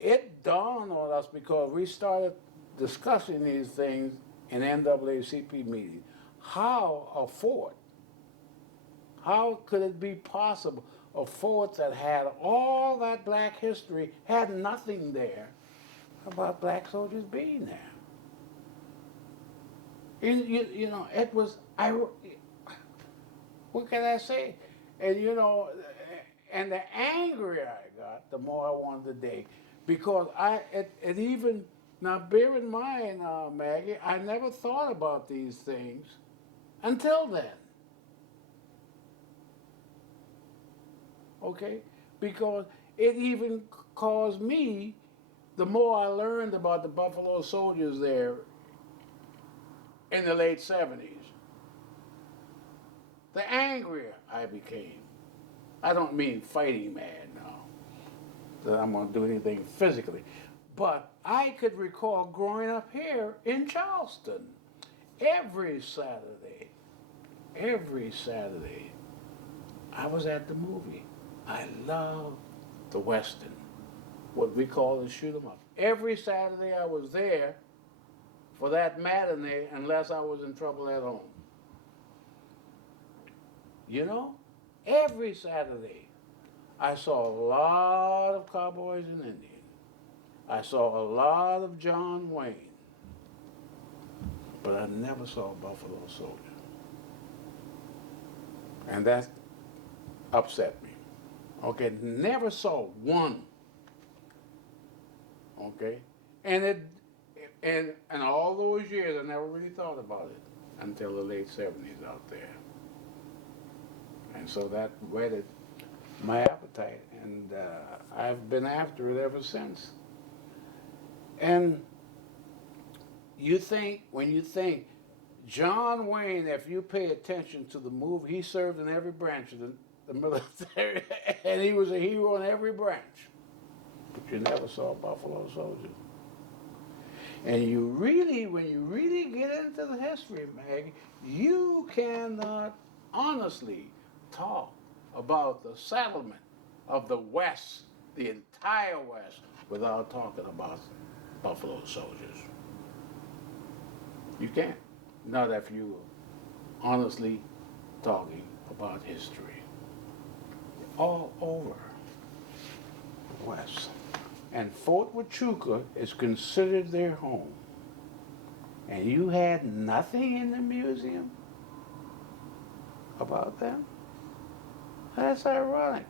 It dawned on us because we started discussing these things in NAACP meetings. How a fort, how could it be possible a fort that had all that black history had nothing there about black soldiers being there? You know, it was, what can I say? And you know, and the angrier I got, the more I wanted to dig. Because it even, now bear in mind, Maggie, I never thought about these things until then. Okay? Because it even caused me, the more I learned about the Buffalo Soldiers there in the late 70s, the angrier I became. I don't mean fighting mad now, that I'm going to do anything physically. But I could recall growing up here in Charleston every Saturday, I was at the movie. I love the Western, what we call the shoot 'em up. Every Saturday I was there for that matinee unless I was in trouble at home. You know, every Saturday I saw a lot of cowboys and Indians. I saw a lot of John Wayne, but I never saw a Buffalo Soldier. And that upset me. Okay, never saw one. Okay, and and all those years I never really thought about it until the late 70s out there. And so that whetted my appetite, and I've been after it ever since. And when you think John Wayne, if you pay attention to the movie, he served in every branch of the military, and he was a hero in every branch. But you never saw a Buffalo Soldier. And when you really get into the history, Maggie, you cannot honestly talk about the settlement of the West, the entire West, without talking about Buffalo Soldiers. You can't. Not if you are honestly talking about history. All over the West. And Fort Huachuca is considered their home. And you had nothing in the museum about them? That's ironic.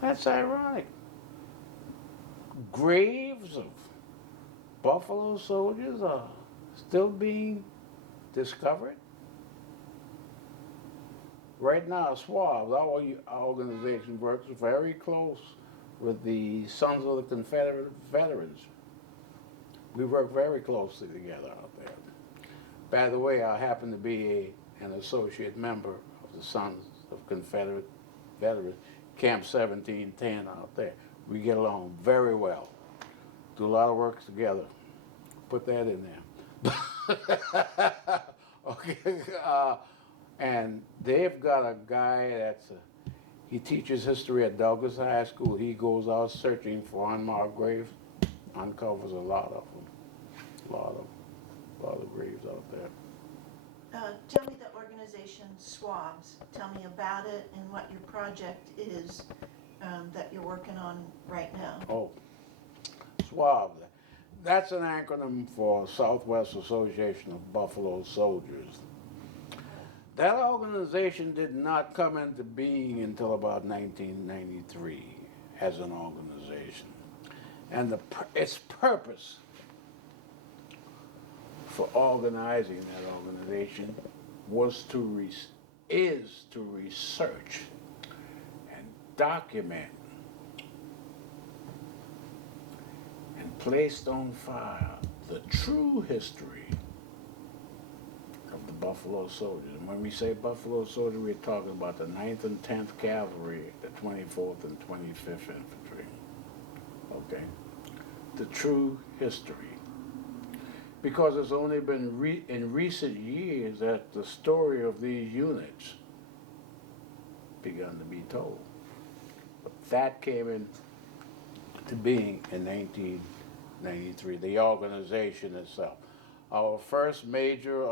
That's ironic. Graves of Buffalo Soldiers are still being discovered. Right now, SWABS, our organization, works very close with the Sons of the Confederate Veterans. We work very closely together out there. By the way, I happen to be an associate member of the Sons of Confederate Veterans, Camp 1710 out there. We get along very well. Do a lot of work together. Put that in there. Okay. And they've got a guy he teaches history at Douglas High School. He goes out searching for unmarked graves, uncovers a lot of them, a lot of graves out there. Tell me the organization SWABS. Tell me about it and what your project is that you're working on right now. Oh, SWABS. That's an acronym for Southwest Association of Buffalo Soldiers. That organization did not come into being until about 1993 as an organization. And its purpose for organizing that organization is to research and document and place on file the true history of the Buffalo Soldiers. And when we say Buffalo Soldiers, we're talking about the 9th and 10th Cavalry, the 24th and 25th Infantry. Okay? The true history. Because it's only been in recent years that the story of these units begun to be told. But that came in to being in 1993, the organization itself. Our first major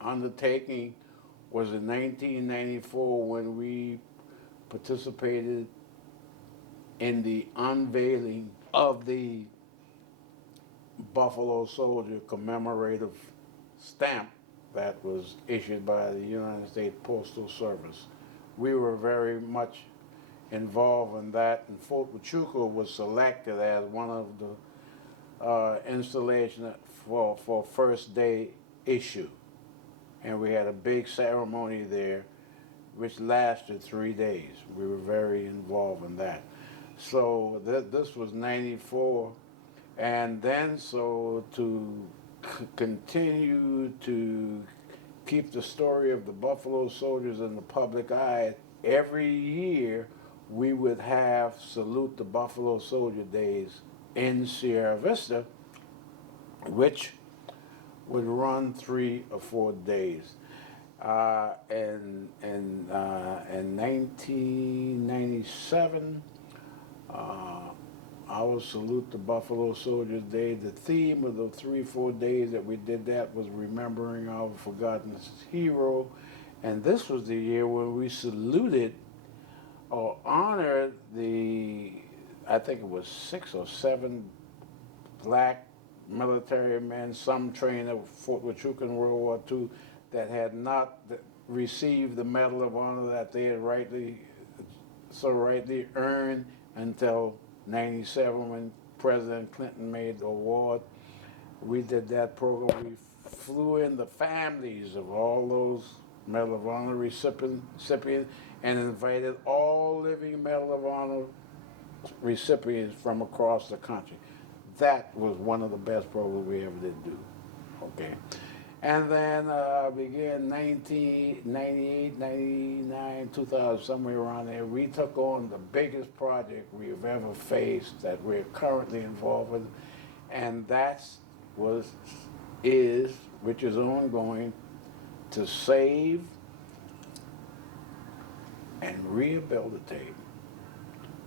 undertaking was in 1994 when we participated in the unveiling of the Buffalo Soldier commemorative stamp that was issued by the United States Postal Service. We were very much involved in that, and Fort Huachuca was selected as one of the installations for first day issue. And we had a big ceremony there which lasted 3 days. We were very involved in that. So this was 94, and then so to continue to keep the story of the Buffalo Soldiers in the public eye, every year we would have Salute the Buffalo Soldier Days in Sierra Vista, which would run 3 or 4 days. In 1997, our Salute the Buffalo Soldiers Day, the theme of the 3-4 days that we did that was remembering our forgotten hero. And this was the year when we saluted or honored I think it was 6 or 7 black military men, some trained at Fort Huachuca in World War II, that had not received the Medal of Honor that they had rightly earned until 97 when President Clinton made the award. We did that program. We flew in the families of all those Medal of Honor recipients and invited all living Medal of Honor recipients from across the country. That was one of the best programs we ever did do. Okay. And then began 1998, 99, 2000, somewhere around there, we took on the biggest project we've ever faced that we're currently involved in, and which is ongoing, to save and rehabilitate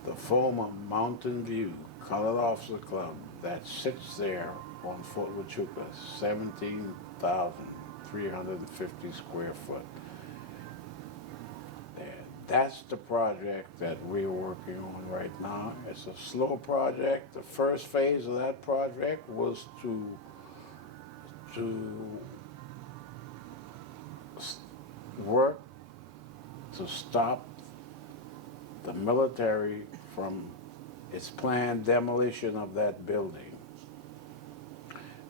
the former Mountain View Colored Officer Club that sits there on Fort Huachuca, 17,350 square foot. That's the project that we're working on right now. It's a slow project. The first phase of that project was to work to stop the military from its planned demolition of that building.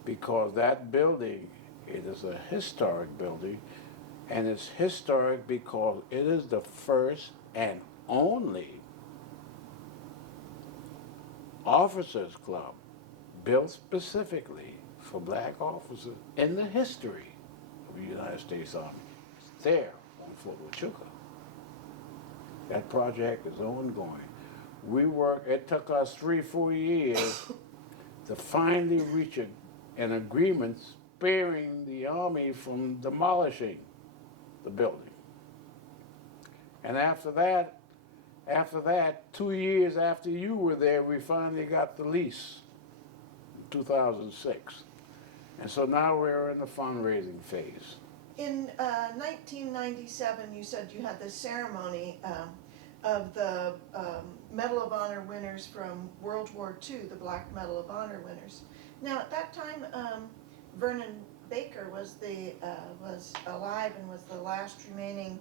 Because that building, it is a historic building, and it's historic because it is the first and only officers club built specifically for black officers in the history of the United States Army. It's there on Fort Huachuca. That project is ongoing. It took us 3-4 years to finally reach an agreement sparing the Army from demolishing the building. And after that, 2 years after you were there, we finally got the lease in 2006. And so now we're in the fundraising phase. In 1997, you said you had the ceremony of the Medal of Honor winners from World War II, the Black Medal of Honor winners. Now, at that time, Vernon Baker was alive and was the last remaining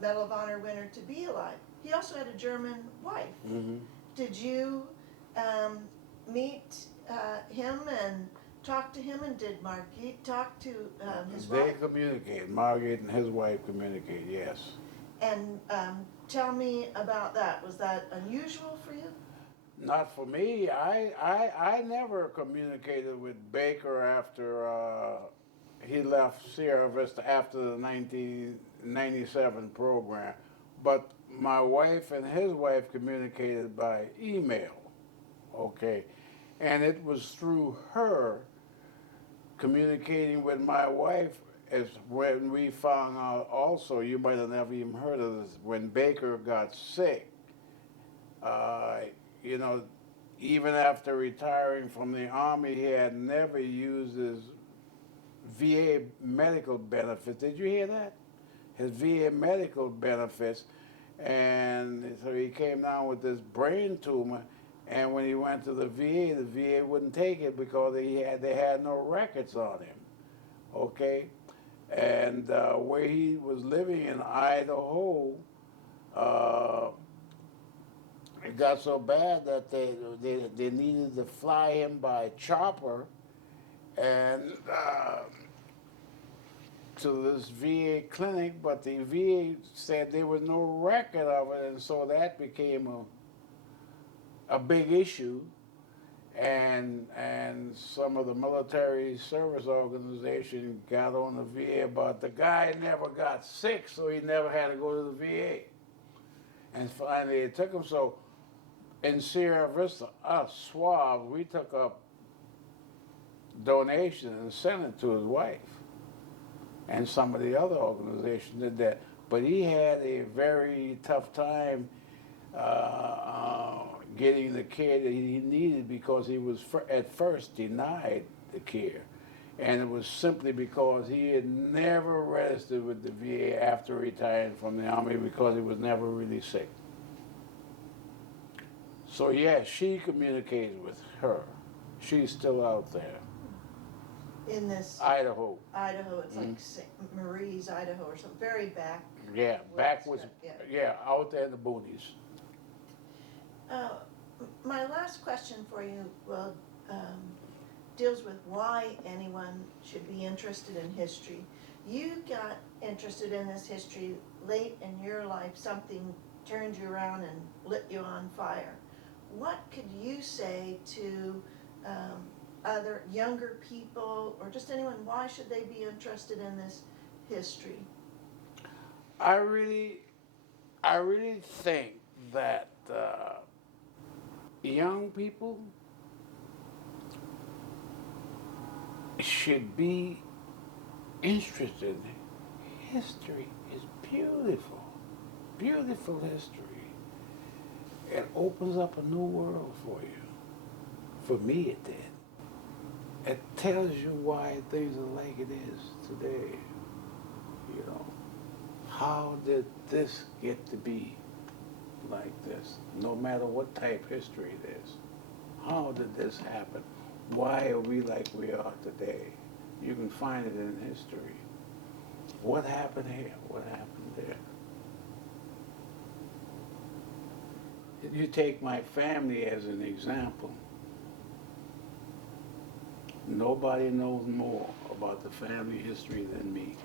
Medal of Honor winner to be alive. He also had a German wife. Mm-hmm. Did you meet him and talk to him, and did Margit talk to his wife? They communicated. Margit and his wife communicated, yes. And tell me about that. Was that unusual for you? Not for me. I never communicated with Baker after he left Sierra Vista after the 1997 program. But my wife and his wife communicated by email, okay? And it was through her communicating with my wife is when we found out also, you might have never even heard of this, when Baker got sick, you know, even after retiring from the Army, he had never used his VA medical benefits. Did you hear that? His VA medical benefits. And so he came down with this brain tumor. And when he went to the VA wouldn't take it because they had no records on him. Okay? And where he was living in Idaho, it got so bad that they needed to fly him by chopper and to this VA clinic, but the VA said there was no record of it, and so that became a big issue. And some of the military service organization got on the VA, but the guy never got sick, so he never had to go to the VA. And finally, it took him. So in Sierra Vista, us SWABS, we took up donations and sent it to his wife. And some of the other organizations did that. But he had a very tough time getting the care that he needed because he was at first denied the care. And it was simply because he had never registered with the VA after retiring from the Army because he was never really sick. So yes, she communicated with her. She's still out there. In this Idaho. it's like St. Marie's, Idaho, or some very back. Yeah, backwards. Yeah. Yeah, out there in the boonies. My last question for you deals with why anyone should be interested in history. You got interested in this history late in your life. Something turned you around and lit you on fire. What could you say to other younger people or just anyone? Why should they be interested in this history? I really think that young people should be interested. History is beautiful, beautiful history. It opens up a new world for you. For me, it did. It tells you why things are like it is today. You know, how did this get to be like this? No matter what type of history it is. How did this happen? Why are we like we are today? You can find it in history. What happened here? What happened there? If you take my family as an example, nobody knows more about the family history than me.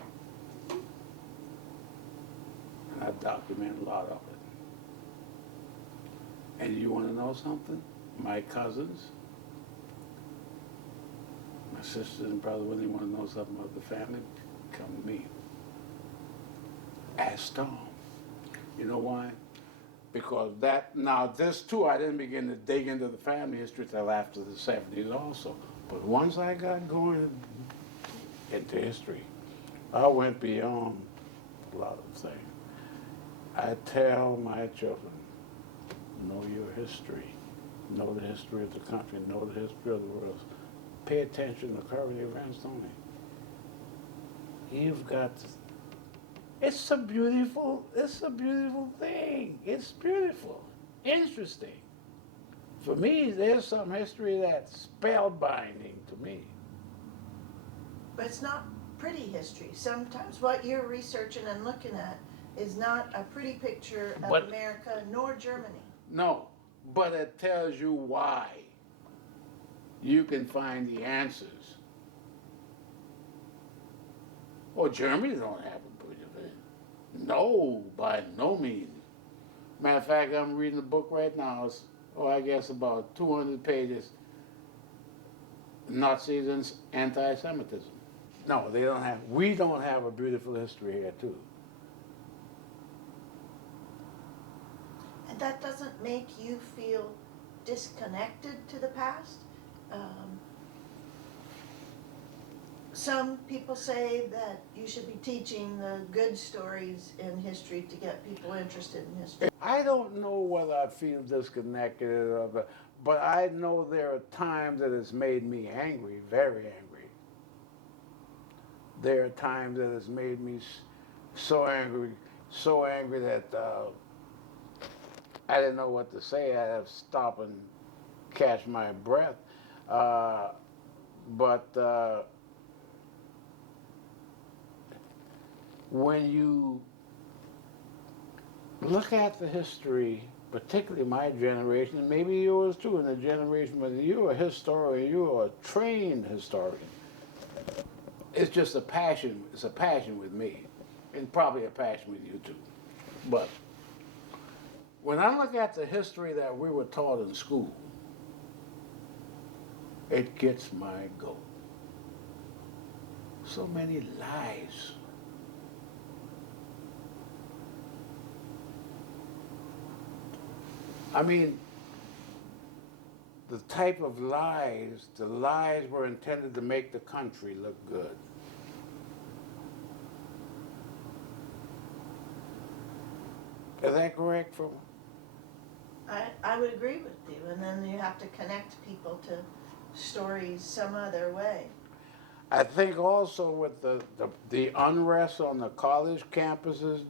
And I've documented a lot of it. And you want to know something? My cousins, my sisters and brother, when they want to know something about the family, come to me. Ask Tom. You know why? Because this too, I didn't begin to dig into the family history till after the 70s also. But once I got going into history, I went beyond a lot of things. I tell my children, know your history. Know the history of the country. Know the history of the world. Pay attention to current events, don't you? You've got to. It's a beautiful thing. It's beautiful, interesting. For me, there's some history that's spellbinding to me. But it's not pretty history. Sometimes what you're researching and looking at is not a pretty picture of America nor Germany. No, but it tells you why. You can find the answers. Oh, Germany don't have a beautiful. No, by no means. Matter of fact, I'm reading a book right now. It's, I guess about 200 pages. Nazis and anti-Semitism. No, they don't have. We don't have a beautiful history here too. And that doesn't make you feel disconnected to the past? some people say that you should be teaching the good stories in history to get people interested in history. I don't know whether I feel disconnected or but I know there are times that it's made me angry, very angry. There are times that it's made me so angry that I didn't know what to say. I had to stop and catch my breath. But when you look at the history, particularly my generation, and maybe yours too, and the generation, whether you're a historian, you're a trained historian, it's just a passion. It's a passion with me, and probably a passion with you too. But when I look at the history that we were taught in school, it gets my goat. So many lies. I mean, the type of lies, the lies were intended to make the country look good. Is that correct, from? I would agree with you, and then you have to connect people to stories some other way. I think also with the unrest on the college campuses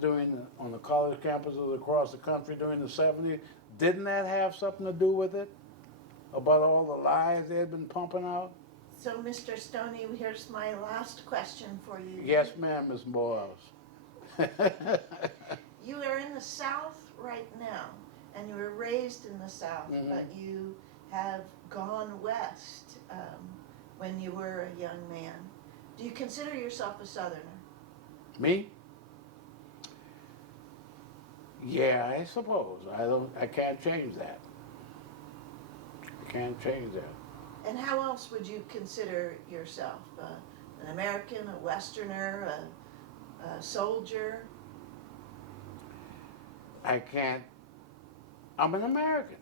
on the college campuses across the country during the 70s, didn't that have something to do with it? About all the lies they had been pumping out? So, Mr. Stoney, here's my last question for you. Yes, ma'am, Miss Morehouse. You are in the South right now, and you were raised in the South, Mhm. but you have gone west when you were a young man. Do you consider yourself a Southerner? Me? Yeah, I suppose. I can't change that. I can't change that. And how else would you consider yourself? An American, a Westerner, a soldier? I can't. I'm an American.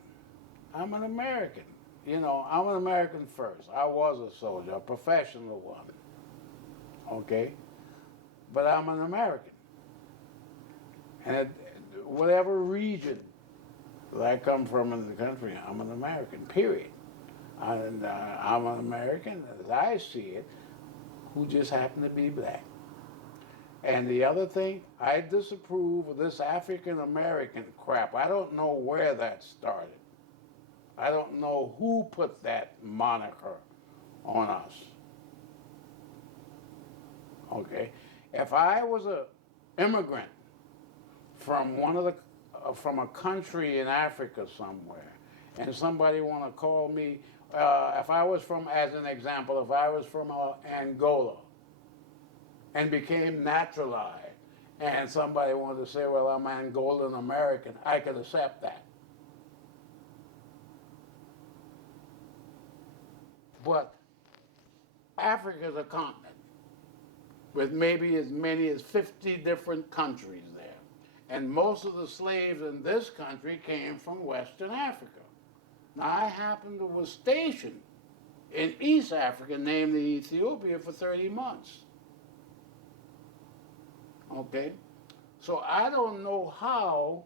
I'm an American. You know, I'm an American first. I was a soldier, a professional one. Okay? But I'm an American. And whatever region that I come from in the country, I'm an American, period. And I'm an American, as I see it, who just happen to be black. And the other thing, I disapprove of this African American crap. I don't know where that started. I don't know who put that moniker on us. Okay? If I was an immigrant from from a country in Africa somewhere, and somebody want to call me, if I was from, as an example, if I was from Angola and became naturalized, and somebody wanted to say, well, I'm Angolan American, I could accept that. But Africa is a continent with maybe as many as 50 different countries there. And most of the slaves in this country came from Western Africa. Now, I happened to was stationed in East Africa, named Ethiopia, for 30 months. Okay? So I don't know how,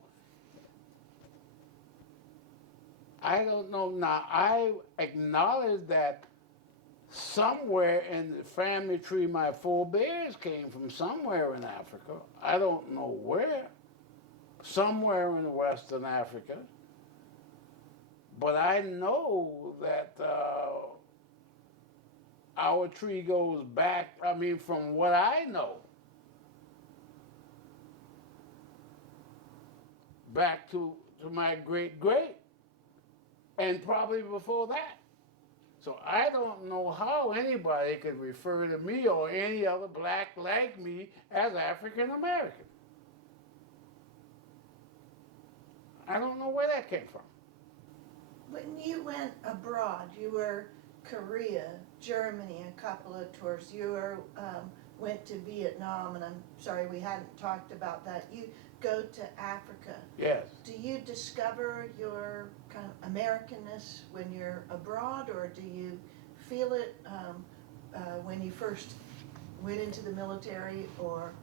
I don't know now, I acknowledge that somewhere in the family tree my forebears came from somewhere in Africa. I don't know where. Somewhere in Western Africa. But I know that our tree goes back, I mean, from what I know, back to my great-great, and probably before that. So I don't know how anybody could refer to me or any other black like me as African American. I don't know where that came from. When you went abroad, you were Korea, Germany, a couple of tours. You went to Vietnam, and I'm sorry we hadn't talked about that. You go to Africa. Yes. Do you discover your kind of Americanness when you're abroad, or do you feel it when you first went into the military, or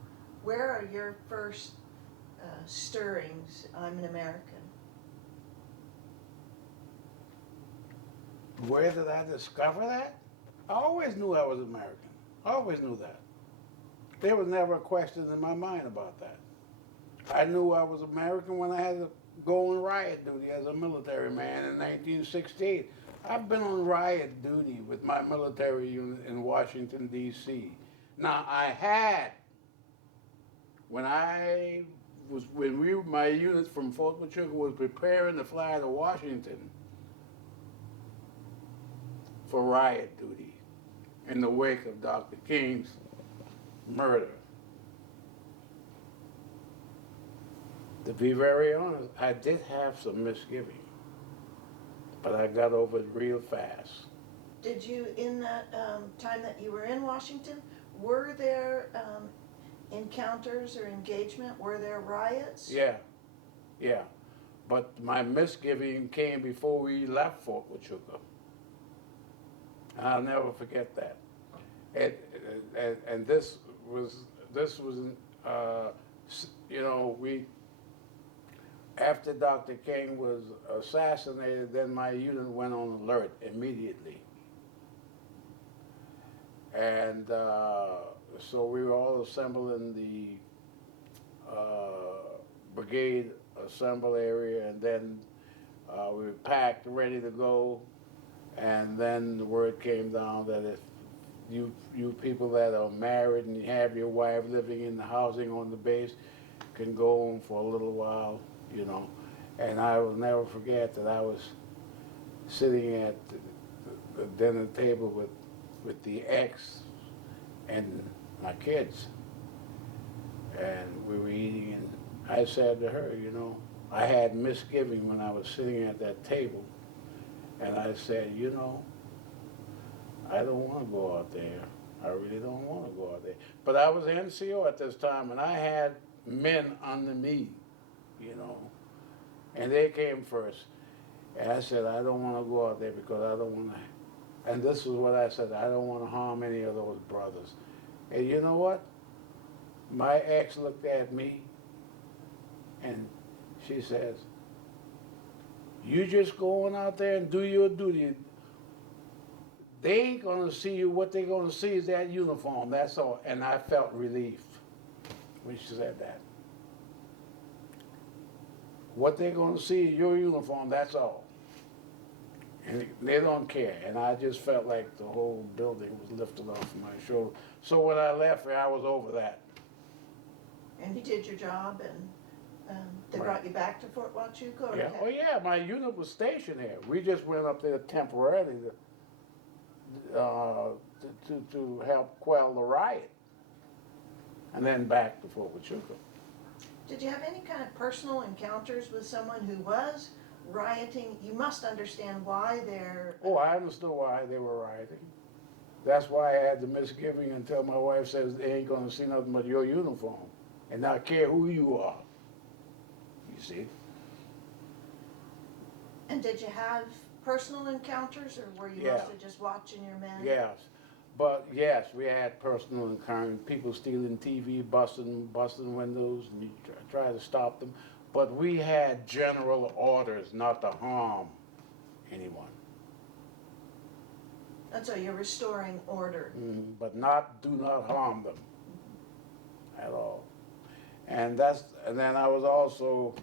where are your first stirrings, I'm an American? Where did I discover that? I always knew I was American. I always knew that. There was never a question in my mind about that. I knew I was American when I had to go on riot duty as a military man in 1968. I've been on riot duty with my military unit in Washington, D.C. Now, my unit from Fort Huachuca was preparing to fly to Washington for riot duty in the wake of Dr. King's murder. To be very honest, I did have some misgiving, but I got over it real fast. Did you, in that time that you were in Washington, were there encounters or engagement? Were there riots? Yeah. But my misgiving came before we left Fort Huachuca. I'll never forget that. And this was, after Dr. King was assassinated, then my unit went on alert immediately. And so we were all assembled in the brigade assemble area, and then we were packed, ready to go. And then the word came down that if you people that are married and you have your wife living in the housing on the base can go home for a little while, you know. And I will never forget that I was sitting at the dinner table with the ex and my kids, and we were eating, and I said to her, you know, I had misgiving when I was sitting at that table, and I said, you know, I don't want to go out there. I really don't want to go out there. But I was NCO at this time, and I had men under me, you know, and they came first. And I said, I don't want to go out there because I don't want to, and this is what I said, I don't want to harm any of those brothers. And you know what? My ex looked at me, and she says, you just going out there and do your duty. They ain't gonna see you. What they're gonna see is that uniform, that's all. And I felt relief when she said that. What they're gonna see is your uniform, that's all. And they don't care. And I just felt like the whole building was lifted off my shoulder. So when I left, I was over that. And you did your job, and they Right. brought you back to Fort Huachuca? Or Yeah. Oh yeah, my unit was stationed here. We just went up there temporarily to help quell the riot, and then back to Fort Huachuca. Did you have any kind of personal encounters with someone who was rioting? You must understand why they're... Oh, I understood why they were rioting. That's why I had the misgiving until my wife says they ain't gonna see nothing but your uniform, and not care who you are. You see? And did you have personal encounters, or were you Yeah. mostly just watching your men? Yes, but yes, we had personal encounters. People stealing TV, busting windows, and you try to stop them. But we had general orders not to harm anyone. And so you're restoring order. But do not harm them at all. And then I was also,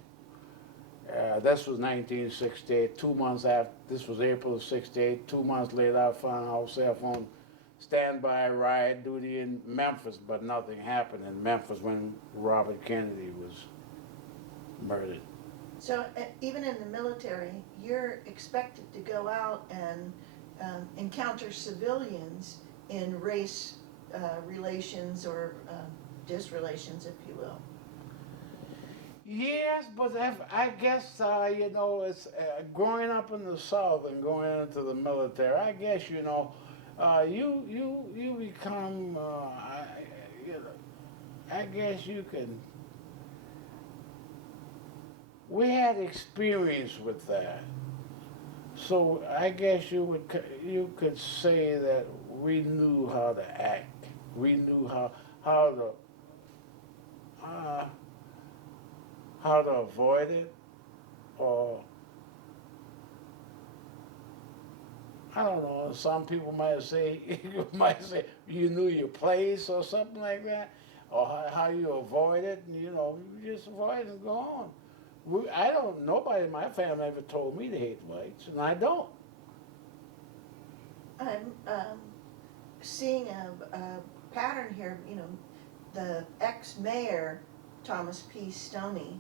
this was 1968, 2 months after, this was April of 68, 2 months later I found ourselves on standby riot duty in Memphis, but nothing happened in Memphis when Robert Kennedy was murdered. So even in the military, you're expected to go out and encounter civilians in race relations or disrelations, if you will. Yes, but I guess, you know, it's growing up in the South and going into the military, I guess, you know, you become, you know, I guess you can, we had experience with that. So I guess you could say that we knew how to act. We knew how to avoid it, or I don't know. Some people might say you knew your place or something like that, or how you avoid it. And, you know, you just avoid it and go on. I don't. Nobody in my family ever told me to hate whites, and I don't. I'm seeing a pattern here. You know, the ex-mayor, Thomas P. Stoney,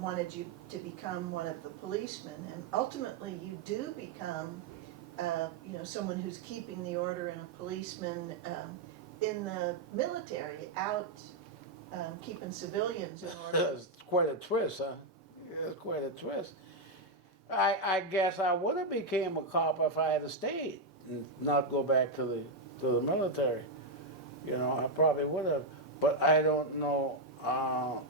wanted you to become one of the policemen, and ultimately you do become, you know, someone who's keeping the order and a policeman in the military, out keeping civilians in order. It's quite a twist, huh? It's quite a twist. I guess I would have became a cop if I had stayed and not go back to the military. You know, I probably would have, but I don't know. I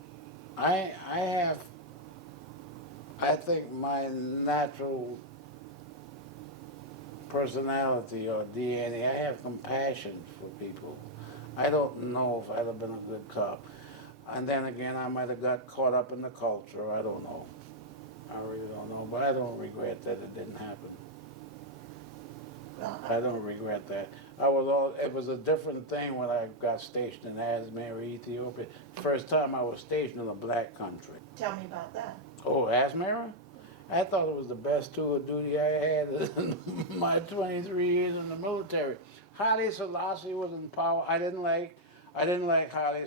think my natural personality or DNA, I have compassion for people. I don't know if I'd have been a good cop. And then again, I might have got caught up in the culture. I don't know. I really don't know, but I don't regret that it didn't happen. I don't regret that. It was a different thing when I got stationed in Asmara, Ethiopia. First time I was stationed in a black country. Tell me about that. Oh, Asmara? I thought it was the best tour of duty I had in my 23 years in the military. Haile Selassie was in power. I didn't like Haile